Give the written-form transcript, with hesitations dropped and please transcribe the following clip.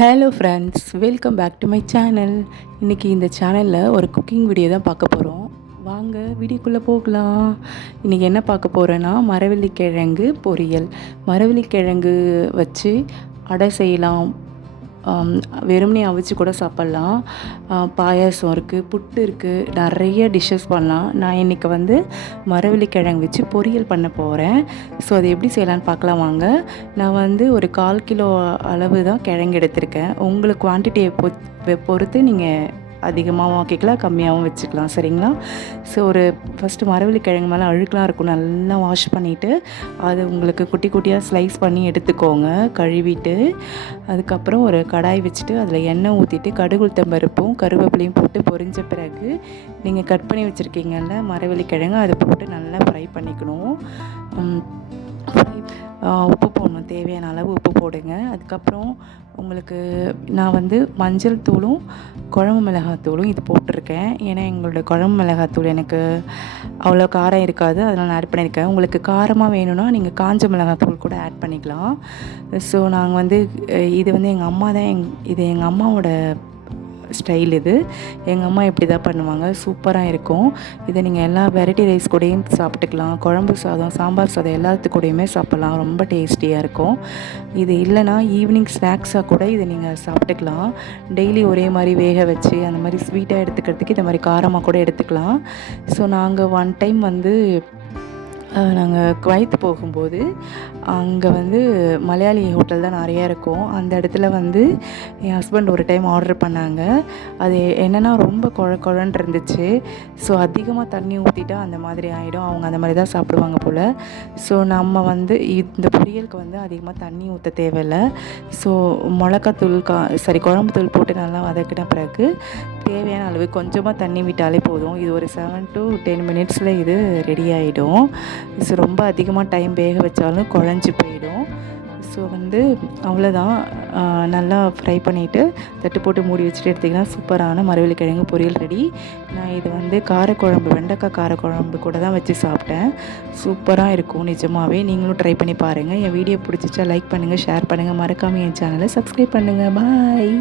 Hello friends, welcome back to my channel. இன்றைக்கி இந்த சேனலில் ஒரு குக்கிங் வீடியோ தான் பார்க்க போகிறோம். வாங்க வீடியோக்குள்ளே போகலாம். இன்றைக்கி என்ன பார்க்க போகிறேன்னா, மரவள்ளிக்கிழங்கு பொரியல். மரவள்ளிக்கிழங்கு வச்சு அடை செய்யலாம், வெறுமனே அவிச்சு கூட சாப்பிட்லாம். பாயாசம் இருக்குது, புட்டு இருக்குது, நிறைய டிஷ்ஷஸ் பண்ணலாம். நான் இன்றைக்கி வந்து மரவள்ளிக்கிழங்கு வச்சு பொரியல் பண்ண போகிறேன். ஸோ அது எப்படி செய்யலான்னு பார்க்கலாம் வாங்க. நான் வந்து ஒரு 1/4 கிலோ அளவு தான் கிழங்கு எடுத்திருக்கேன். உங்களுக்கு குவான்டிட்டியை பொறுத்து நீங்கள் அதிகமாகவும் ஆக்கிக்கலாம், கம்மியாகவும் வச்சுக்கலாம், சரிங்களா? ஸோ ஃபஸ்ட்டு மரவள்ளிக்கிழங்கு மேலே அழுக்கெலாம் இருக்கும், நல்லா வாஷ் பண்ணிவிட்டு அது உங்களுக்கு குட்டி குட்டியாக ஸ்லைஸ் பண்ணி எடுத்துக்கோங்க, கழுவிட்டு. அதுக்கப்புறம் ஒரு கடாய் வச்சுட்டு அதில் எண்ணெய் ஊற்றிட்டு கடுகு உளுத்தம் பருப்பும் கருவேப்பிலையும் போட்டு பொரிஞ்ச பிறகு நீங்கள் கட் பண்ணி வச்சுருக்கீங்கல்ல மரவள்ளிக்கிழங்கு, அதை போட்டு நல்லா ஃப்ரை பண்ணிக்கணும். உப்பு போடணும், தேவையான அளவு உப்பு போடுங்க. அதுக்கப்புறம் உங்களுக்கு நான் வந்து மஞ்சள் தூளும் குழம்பு மிளகாத்தூளும் இது போட்டிருக்கேன். ஏன்னா எங்களோட குழம்பு மிளகாத்தூள் எனக்கு அவ்வளோ காரம் இருக்காது, அதனால் நான் ஆட் பண்ணியிருக்கேன். உங்களுக்கு காரமாக வேணும்னா நீங்கள் காஞ்ச மிளகாத்தூள் கூட ஆட் பண்ணிக்கலாம். ஸோ நாங்கள் வந்து இது வந்து எங்கள் அம்மா தான் இது எங்கள் அம்மாவோட ஸ்டைல். இது எங்கள் அம்மா இப்படி தான் பண்ணுவாங்க, சூப்பராக இருக்கும். இதை நீங்கள் எல்லா வெரைட்டி ரைஸ் கூடயும் சாப்பிட்டுக்கலாம், குழம்பு சாதம், சாம்பார் சாதம் எல்லாத்து கூடயுமே சாப்பிட்லாம், ரொம்ப டேஸ்டியாக இருக்கும். இது இல்லைனா ஈவினிங் ஸ்நாக்ஸாக கூட இதை நீங்கள் சாப்பிட்டுக்கலாம். டெய்லி ஒரே மாதிரி வேக வச்சு அந்த மாதிரி ஸ்வீட்டாக எடுத்துக்கிறதுக்கு இந்த மாதிரி காரமாக கூட எடுத்துக்கலாம். ஸோ நாங்கள் ஒன் டைம் வந்து நாங்கள் குவைத் போகும்போது அங்கே வந்து மலையாளி ஹோட்டல் தான் நிறையா இருக்கும். அந்த இடத்துல வந்து என் ஹஸ்பண்ட் ஒரு டைம் ஆர்டர் பண்ணாங்க. அது என்னென்னா ரொம்ப குழன்னு இருந்துச்சு. ஸோ அதிகமாக தண்ணி ஊற்றிட்டா அந்த மாதிரி ஆகிடும், அவங்க அந்த மாதிரி தான் சாப்பிடுவாங்க போல். ஸோ நம்ம வந்து இந்த பொரியலுக்கு வந்து அதிகமாக தண்ணி ஊற்ற தேவையில்லை. ஸோ மிளகாத்தூள் குழம்பு தூள் போட்டு நல்லா வதக்கின பிறகு தேவையான அளவு கொஞ்சமாக தண்ணி விட்டாலே போதும். இது ஒரு 7 to 10 மினிட்ஸில் இது ரெடி ஆகிடும். ஸோ ரொம்ப அதிகமாக டைம் வேக வச்சாலும் குழஞ்சி போயிடும். ஸோ வந்து அவ்வளோதான், நல்லா ஃப்ரை பண்ணிவிட்டு தட்டு போட்டு மூடி வச்சுட்டு எடுத்திங்கன்னா சூப்பரான மரவள்ளிக்கிழங்கு பொரியல் ரெடி. நான் இது வந்து காரக்குழம்பு, வெண்டைக்காய் காரக்குழம்பு கூட தான் வச்சு சாப்பிட்டேன். சூப்பராக இருக்கும் நிஜமாகவே. நீங்களும் ட்ரை பண்ணி பாருங்கள். என் வீடியோ பிடிச்சிச்சா லைக் பண்ணுங்கள், ஷேர் பண்ணுங்கள், மறக்காமல் என் சேனலை சப்ஸ்கிரைப் பண்ணுங்கள். பாய்.